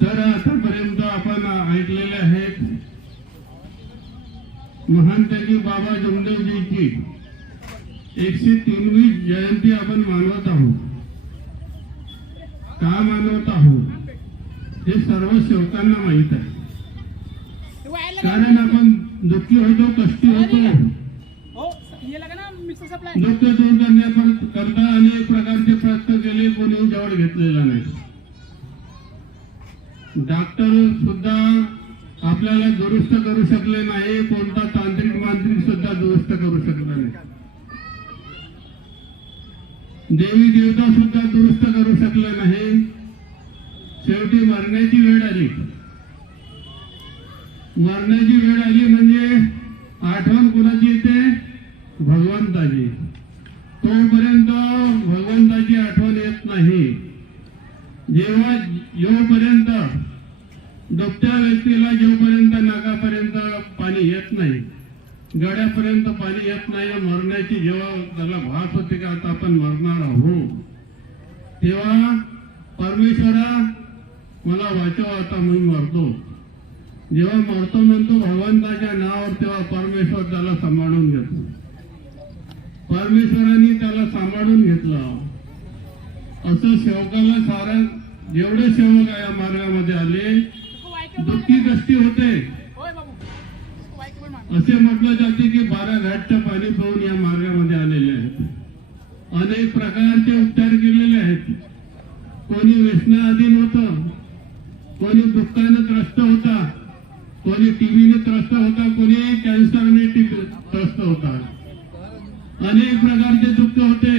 तर आतापर्यंत आपण ऐकलेले आहेत महान त्यांनी बाबा जमदेवजींची एकशे तीनवी जयंती आपण मानवत आहोत. का मानवत आहोत? हे सर्व सेवकांना माहीत आहे. कारण आपण दुःखी होतो कष्टी होतो. हो डॉक्टर सुद्धा आपल्याला दुरुस्त करू शकले नाही कोणता तांत्रिक मांत्रिक सुद्धा दुरुस्त करू शकला नाही. देवी देवता सुद्धा दुरुस्त करू शकले नाही. शेवटी मरण्याची वेळ आली. मरण्याची वेळ आली म्हणजे आठवण कुणाची येते? भगवंताची तोपर्यंत भगवंताची आठवण येत नाही जेव्हा जोपर्यंत दुभत्या व्यक्तीला जोपर्यंत नाकापर्यंत पाणी येत नाही गड्यापर्यंत पाणी येत नाही मरण्याची जेव्हा त्याला भास होते का आता आपण मरणार आहोत. तेव्हा परमेश्वरा मला वाचव आता मी मरतो. जेव्हा मरतो म्हणतो भगवंताच्या नावावर तेव्हा परमेश्वर त्याला सांभाळून घेतो. परमेश्वरांनी त्याला सांभाळून घेतलं. असं सेवकाला साऱ्या जेवढे सेवक या मार्गामध्ये आले दुःखी कष्टी होते. असे म्हटलं जाते की बारा घाटचं पाणी पाहून या मार्गामध्ये आलेले आहेत. अनेक प्रकारचे उपचार केले आहेत कोणी व्यसनाधीन होतं कोणी दुःखाने त्रस्त होता कोणी टीव्हीने त्रस्त होता कोणी कॅन्सरने टी- त्रस्त होता अनेक प्रकारचे दुःख होते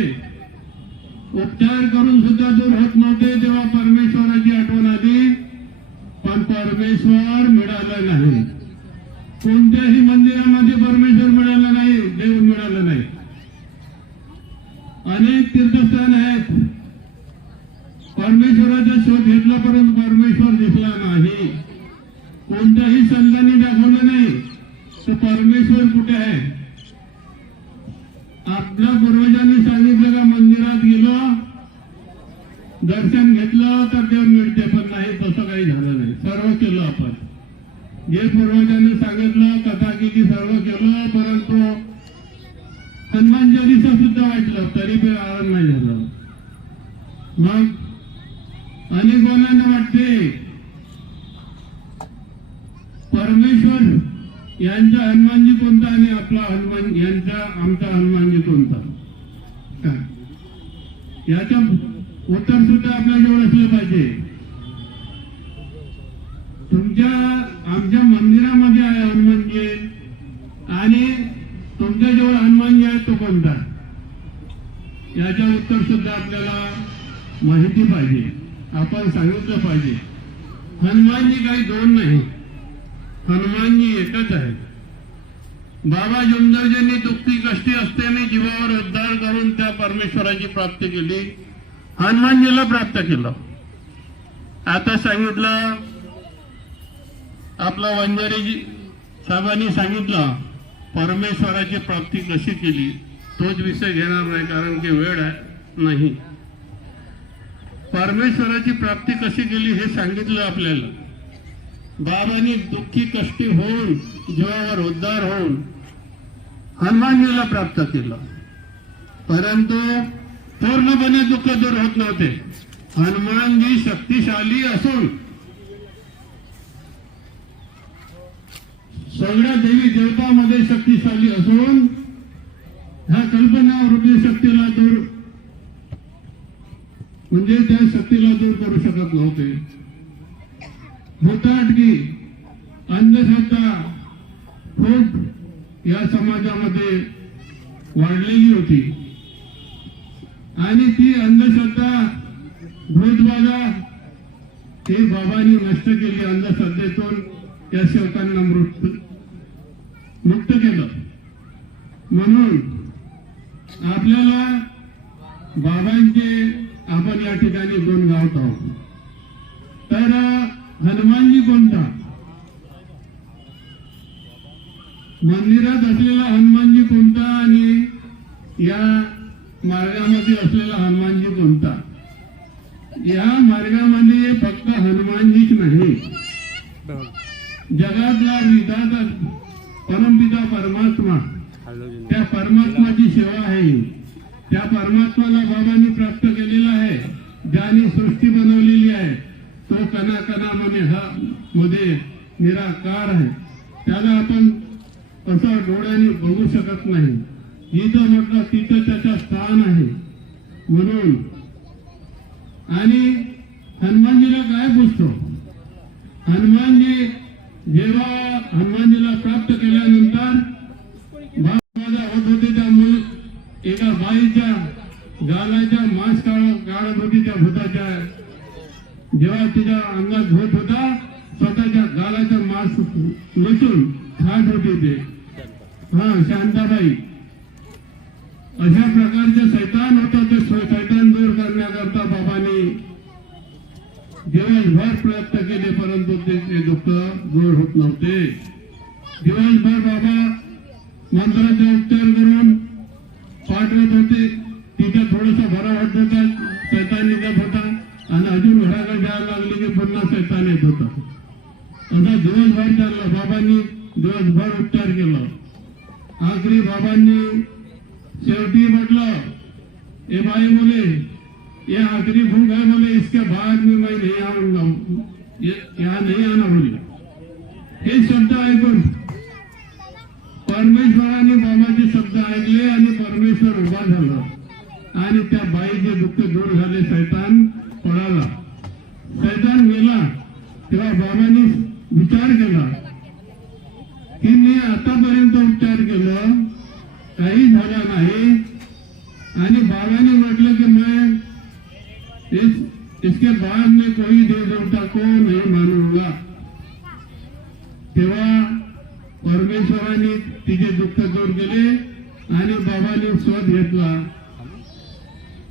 उपचार करून सुद्धा दूर होत नव्हते तेव्हा परमेश्वराची आठवण आली पण परमेश्वर मिळालं नाही कोणत्याही मंदिरामध्ये परमेश्वर मिळालं नाही देव मिळालं नाही अनेक तीर्थस्थळ आहेत परमेश्वराचा शोध घेतला परंतु परमेश्वर दिसला नाही कोणत्याही संतांनी दाखवलं नाही तर परमेश्वर कुठे आहे आपल्या पूर्वजांनी सांगितलं का मंदिरात गेलो दर्शन घेतलं तर देव मिळते पण नाही तसं काही झालं नाही सर्व केलं आपण जे पूर्वजांनी सांगितलं कथा केली सर्व केलं परंतु हनुमान म्हटलं तरी बी आराम नाही झालं मग अनेक जणांना वाटते परमेश्वर यांचा हनुमानजी कोणता आणि आपला हनुमान यांचा आमचा हनुमान उत्तर सुद्धा आपल्याला माहिती पाहिजे. आपण सांगितलं पाहिजे. हनुमानजी काही दोन नाही. हनुमानजी एकच आहे बाबा जुमदर्जींनी दुःखी कष्टी असल्याने जीवावर उद्धार करून त्या परमेश्वराची प्राप्ती केली. हनुमानजीला प्राप्त केलं. आता सांगितलं आपला वंजारीजी साहेबांनी सांगितलं परमेश्वराची प्राप्ती कशी केली? तोच विषय घेणार नाही कारण की वेळ आहे. नाही. परमेश्वराची प्राप्ती कशी केली हे सांगितलं आपल्याला. बाबांनी दुःखी कष्टी होऊन जीवावर उद्धार होऊन हनुमानजीला प्राप्त केलं. परंतु पूर्णपणे दुःख दूर होत नव्हते. हनुमानजी शक्तिशाली असून सगळ्या देवी देवतामध्ये शक्तिशाली असून ह्या कल्पना रूपी शक्तीला दूर म्हणजे त्या शक्तीला दूर करू शकत नव्हते. भूताटकी अंधश्रद्धा खूप या समाजामध्ये वाढलेली होती. आणि ती अंधश्रद्धा भूतबाधा हे बाबांनी नष्ट केली अंधश्रद्धेतून या सेवकांना मृत मुक्त केलं. म्हणून आपल्याला बाबांचे आपण या ठिकाणी गुण गावत? आहोत तर हनुमानजी कोणता? मंदिरात असलेला हनुमानजी कोणता आणि या मार्गामध्ये असलेला हनुमान कोणता या मार्गामध्ये फक्त हनुमानजीच नाही जगातला विधाता परमपिता परमात्मा त्या परमात्माची सेवा आहे ही. त्या परमात्माला बाबांनी प्राप्त केलेला आहे ज्याने सृष्टी बनवलेली आहे तो कणा कणामध्ये हा मध्ये निराकार आहे. त्याला आपण असं डोळ्याने बघू शकत नाही. जिथं म्हटलं तिथं त्याचं स्थान आहे. म्हणून. आणि हनुमानजीला काय पुसतो हनुमानजी जेव्हा हनुमानजीला प्राप्त केल्यानंतर बाळाला होत होते त्यामुळे एका बाईच्या गालाच्या मांस काळ काढत होती त्या भूताच्या जेव्हा तिच्या अंगात होत होता स्वतःच्या गालाचा मास्क लसून खात होते ते. हा शांताबाई. अशा प्रकारचे सैतान होतं ते सैतान दूर करण्याकरता बाबांनी दिवसभर प्रयत्न केले परंतु ते ते दुःख दूर होत नव्हते. दिवसभर बाबा मंत्राचा उच्चार करून पाठवत होते. तिथं थोडस भरा वाटत होता. घराकडे जायला लागले की पुन्हा सैतान येत होता. असा दिवसभर चालला बाबांनी दिवसभर उपचार केला. आखरी बाबांनी शेवटी म्हटलं हे बाई बोले ये आखरी फूक है बोले इसके बाद मी मैं नहीं आऊंगा ये- यहाँ नहीं बोले हे शब्द ऐकून परमेश्वराने बाबाचे शब्द ऐकले आणि परमेश्वर उभा झाला. आणि त्या बाईचे दुःख दूर झाले सैतान पळाला. सैतान गेला तेव्हा बाबांनी विचार केला. की मी आतापर्यंत उपचार केलं काही झाला नाही. आणि बाबाने म्हटलं की मी इस इसके बाद मी कोई देव देवता को नाही मानूंगा. तेव्हा परमेश्वराने तिचे दुःख दूर केले आणि बाबाने शोध घेतला.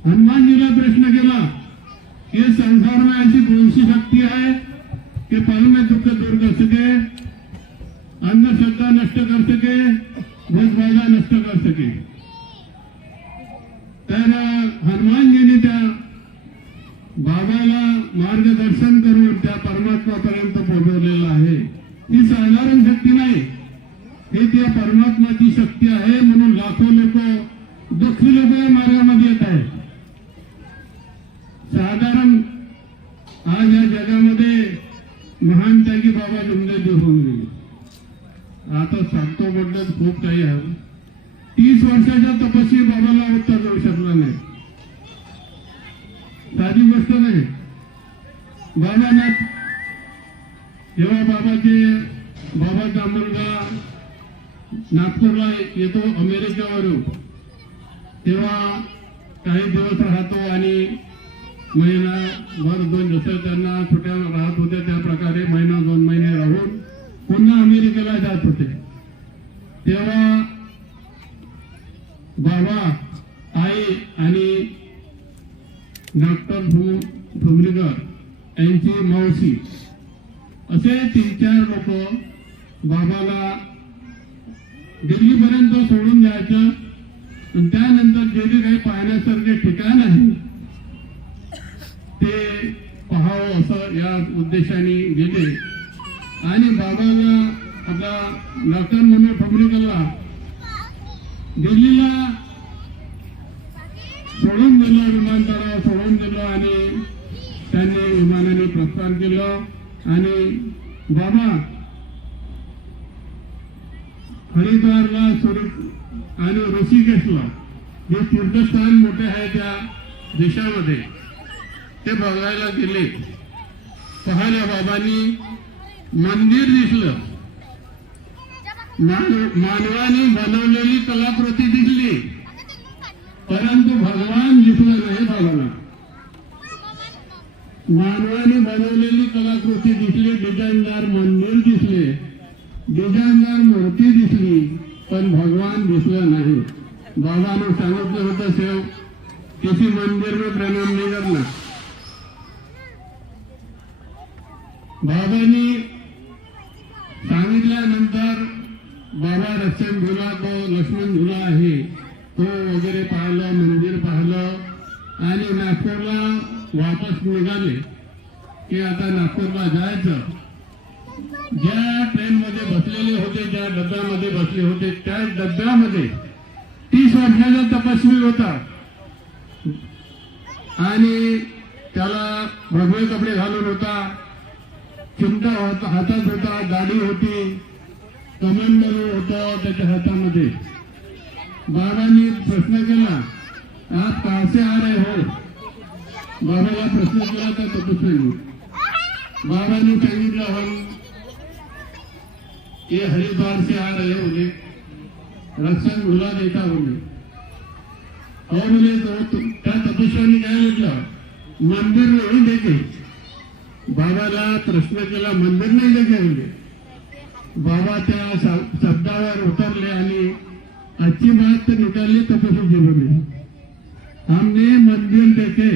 हनुमानजीला प्रश्न केला आपल्याला मार्गदर्शन करून त्या परमात्मापर्यंत पोहोचवलेलं आहे. ही साधारण शक्ती नाही. हे त्या परमात्माची शक्ती आहे म्हणून लाखो लोक दुःखी लोक या मार्गामध्ये येत आहेत. साधारण आज या जगामध्ये महान त्यागी बाबा जुमले होऊन गेले. आता सांगतो म्हटलं खूप काही आहे. तीस वर्षाच्या तपस्वी बाबाला उत्तर तेव्हा बाबाचे बाबाचा मुलगा नागपूरला येतो अमेरिकेवरून. तेव्हा काही दिवस राहतो आणि महिना भर दोन जसं त्यांना सुट्या राहत होत्या. त्या प्रकारे महिना दोन महिने राहून पुन्हा अमेरिकेला जात होते. तेव्हा बाबा आई आणि डॉक्टर भूमरीकर यांची मावशी असे तीन चार लोक बाबाला दिल्लीपर्यंत सोडून द्यायचं त्यानंतर जे जे काही पाहण्यासारखे ठिकाण आहे ते पाहावं असं या उद्देशाने गेले. आणि बाबाला आपला डॉक्टर मनोज ठोंबरेकरला दिल्लीला सोडून दिलं विमानतळावर सोडून दिलं आणि त्यांनी विमानाने प्रस्थान केलं आणि बाबा हरिद्वारला सुरू आणि ऋषिकेशला हे तीर्थस्थान मोठे आहे त्या देशामध्ये ते बघायला गेले. पाहिल्या बाबांनी मंदिर दिसलं. मान- मानवाने बनवलेली कलाकृती दिसली. परंतु भगवान दिसला नाही बाबांना. मानवाने बनवलेली कलाकृती दिसली डिझाईनदार मंदिर दिसले. डिझाईनदार मूर्ती दिसली पण भगवान दिसला नाही. बाबाने सांगितलं होतं सेव किती मंदिर में प्रणाम नहीं करना बाबांनी सांगितल्यानंतर बाबा रक्षण गुलाब लक्ष्मी लक्ष्मण झुला आहे तो वगैरे पाहिलं मंदिर पाहिलं आणि नागपूरला वापस निघाले की आता नागपूरला जायचं. ज्या ट्रेन मध्ये बसलेले होते ज्या डब्यामध्ये बसले होते त्या डब्यामध्ये तीस वर्षाचा तपस्वी होता. आणि त्याला भगवे कपडे घालून होता. चिमटा होता हातात होता गाडी होती कमांडर होता त्याच्या हातामध्ये. बाबांनी प्रश्न केला आप कहा से आ रहे हो? बाबाला प्रश्न केला तर तपस्वीनी बाबांनी सांगितलं हम ये हरिद्वार से आ रहे बोले रक्षण झुला देता बोले और बोले तो त्या तपस्वानी काय म्हटलं मंदिर नाही देते बाबाला प्रश्न केला मंदिर नाही देते म्हणजे बाबा त्या शब्दावर उतरले आणि अच्छी बात तो निकालली तपस्वी जी बोले हमने मंदिर देखे.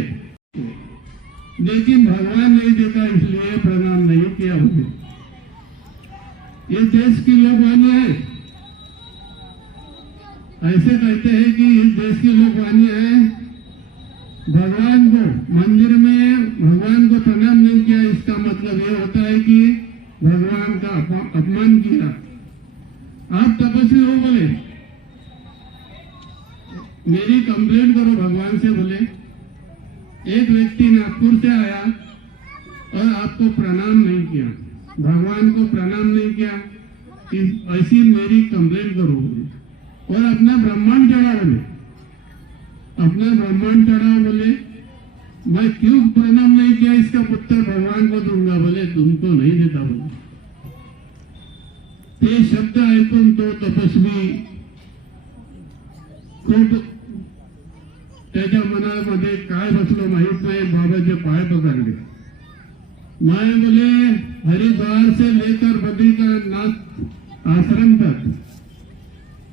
लेकिन भगवान नहीं देखा इसलिए प्रणाम नहीं किया बोले ये देश की लोग वाणी है। ऐसे कहते हैं कि इस देश की लोग वाणी है, भगवान को मंदिर में भगवान को प्रणाम नहीं किया, इसका मतलब ये होता है कि भगवान का अपमान किया। आप तपस्वी हो बोले मेरी कंप्लेंट करो भगवान से बोले एक व्यक्ति नागपुर से आया और आपको प्रणाम नहीं किया। भगवान को प्रणाम नहीं किया इस- ऐसी मेरी कंप्लेंट करो। और अपना ब्रह्मांड चढ़ा बोले। अपना ब्रह्मांड चढ़ाओ बोले, मैं क्यों प्रणाम नहीं किया? इसका पुत्र भगवान को दूँगा। बोले तुमको नहीं देता बोले। ते शब्द ऐकून तो तपस्वी। खूप त्याच्या मनामध्ये काय बसलं माहित नाही बाबाचे पाय पकडले मैं बोले हरिद्वार से लेकर बद्रीनाथ आश्रम तक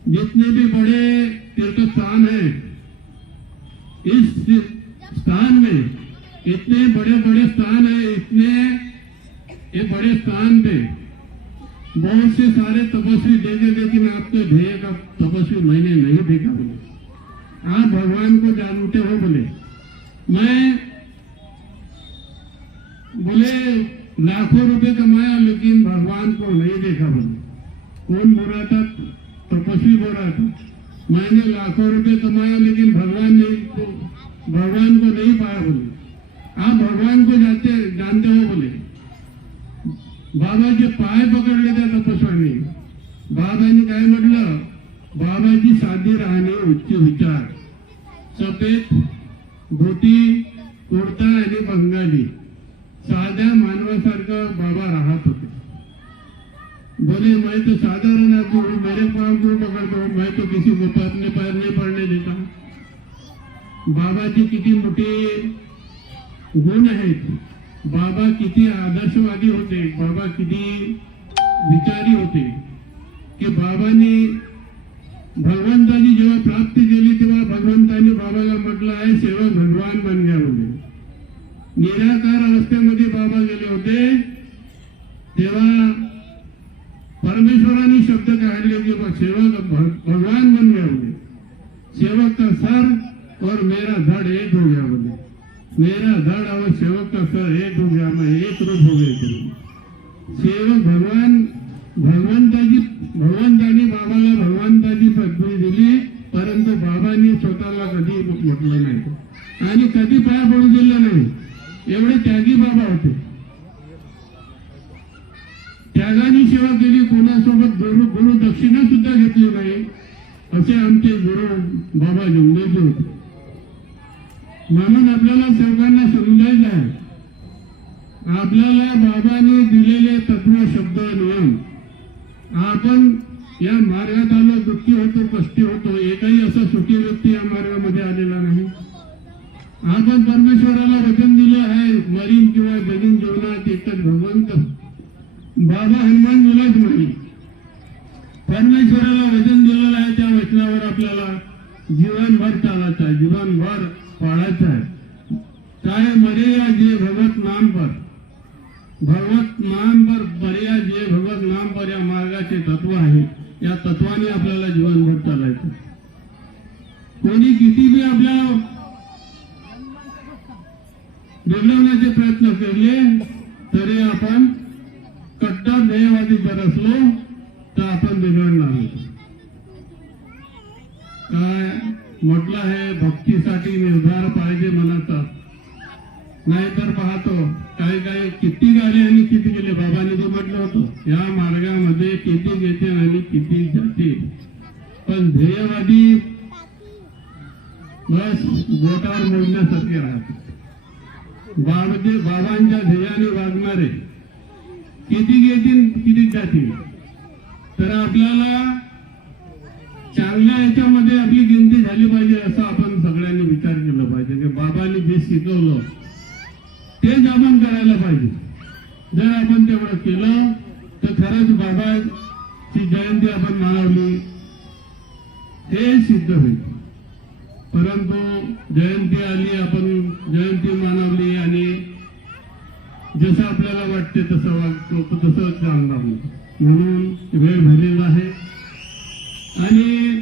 जितने भी बड़े तीर्थ स्थान है, इस स्थान में इतने बड़े बड़े स्थान है, इतने ये बड़े स्थान पे बहुत से सारे तपस्वी देखे लेकिन आपके ध्येय का तपस्वी मैंने नहीं देखा बोले आप भगवान को जानते हो बोले। मैं बोले लाखों रुपए कमाया लेकिन भगवान को नहीं देखा बोले। कौन बोला था? तपस्वी बोला था। मैंने लाखों रुपए कमाया लेकिन भगवान नहीं को भगवान को नहीं पाया बोले। आप भगवान को जाते जानते हो बोले। बाबाचे पाय पकडले त्या बाबा ने काय म्हटलं बाबाची साधी राहणे उच्च विचार. सफेद धोती कुर्ता आणि बंगाली. साध्या मानवासारखं बाबा राहत होते. बोले मैं तो साधारण आदमी हूँ मेरे पाँव क्यों पकड़ते हो मैं तो किसी को अपने पैर नहीं पड़ने देता. बाबा जी किती मोठी गुण आहेत. बाबा किती आदर्शवादी होते. बाबा किती विचारी होते. की बाबांनी भगवंताची जेव्हा प्राप्ती केली तेव्हा भगवंतानी बाबाला म्हटलं आहे सेवक भगवान बन गया बोले निराकार अवस्थेमध्ये बाबा गेले होते तेव्हा परमेश्वराने शब्द काढले की बा सेवक भ- भगवान बन गया बोले सेवक का सर और मेरा धड़ एक हो गया बोले मेरा धड़ और सेवक का सर एक हो गया मैं एक रूप हो गए बोले सेवक भगवान भगवंताची भगवंतानी बाबाला भगवंताची पदवी दिली परंतु बाबांनी स्वतःला कधी म्हटलं नाही. आणि कधी पाया पडू दिलं नाही. एवढे त्यागी बाबा होते. त्यागाने सेवा केली कोणासोबत गुरु गुरु दक्षिणा सुद्धा घेतली नाही. असे आमचे गुरु बाबा जमलेचे होते. म्हणून आपल्याला सर्वांना समजायचं आहे. आपल्याला बाबांनी दिलेले तत्व शब्द नियम आपण या मार्गाला दुःखी होतो कष्टी होतो. एकही असा सुखी व्यक्ती या मार्गामध्ये आलेला नाही. आपण परमेश्वराला वचन दिलं आहे. मरीन किंवा जगीन जीवनात एकच भगवंत. बाबा हनुमान हनुमानजीलाच नाही परमेश्वराला वचन दिलेलं आहे त्या वचनावर आपल्याला जीवनभर चालायचं आहे. जीवनभर पाळायचं आहे चाहे मरे या जे भगवत नाम पर भगवत नाम पर पर्या जे भगवत नाम पर या मार्गाचे तत्व आहे या तत्वाने आपल्याला जीवनभर चालायचं कोणी किती बी आपल्या बिघडवण्याचे प्रयत्न केले तरी आपण कट्टा ध्येयवादी जर असलो तर आपण बिघडणार नाही. काय म्हटलं आहे भक्तीसाठी निर्धार पाहिजे मनाचा नाहीतर पाहतो काही काही किती आले आणि किती गेले बाबांनी जे म्हटलं होतं या मार्गामध्ये किती येते आणि किती जाते पण ध्येयवादी बस बोटावर मोडण्यासारखे राहते बाबाचे बाबांच्या ध्येयाने वागणारे किती घेतील किती जातील? तर आपल्याला चांगल्या याच्यामध्ये आपली गिनती झाली पाहिजे असं आपण सगळ्यांनी विचार केला पाहिजे. की बाबांनी जे शिकवलं तेच आपण करायला पाहिजे. जर आपण तेवढं केलं तर खरंच बाबाची जयंती आपण मानवली. हे सिद्ध होईल. परंतु जयंती आली आपण जयंती मानवली जसं आपल्याला वाटते तसं वागतो तसं चालणार नाही. म्हणून वेळ झालेला आहे. आणि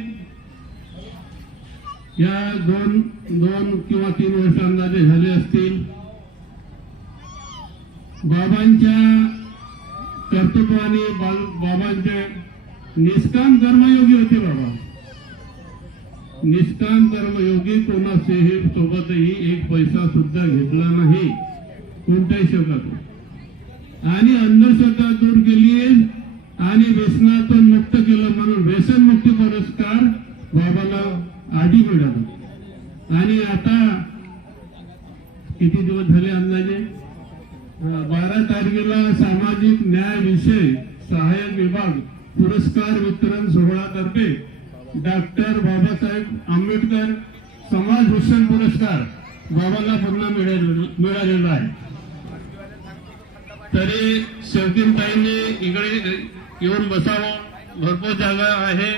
या दोन दोन किंवा तीन वर्ष अंदाजे झाले असतील. बाबांच्या कर्तृत्वाने बाबांचे निष्काम कर्मयोगी होते बाबा. निष्काम कर्मयोगी कोणाचेही सोबतही एक पैसा सुद्धा घेतला नाही कोणत्याही शब्दात आणि अंधश्रद्धा दूर केली आणि व्यसनातून मुक्त केलं म्हणून व्यसन मुक्ती पुरस्कार बाबाला आधी मिळाला आणि आता किती दिवस झाले अंदाजे? बारा तारखेला सामाजिक न्याय विषय सहाय्यक विभाग पुरस्कार वितरण सोहळातर्फे डॉक्टर बाबासाहेब आंबेडकर समाज भूषण पुरस्कार बाबाला पुन्हा मिळालेला आहे. तरी शौकीनताईंनी इकडे येऊन बसावं. भरपूर जागा आहे.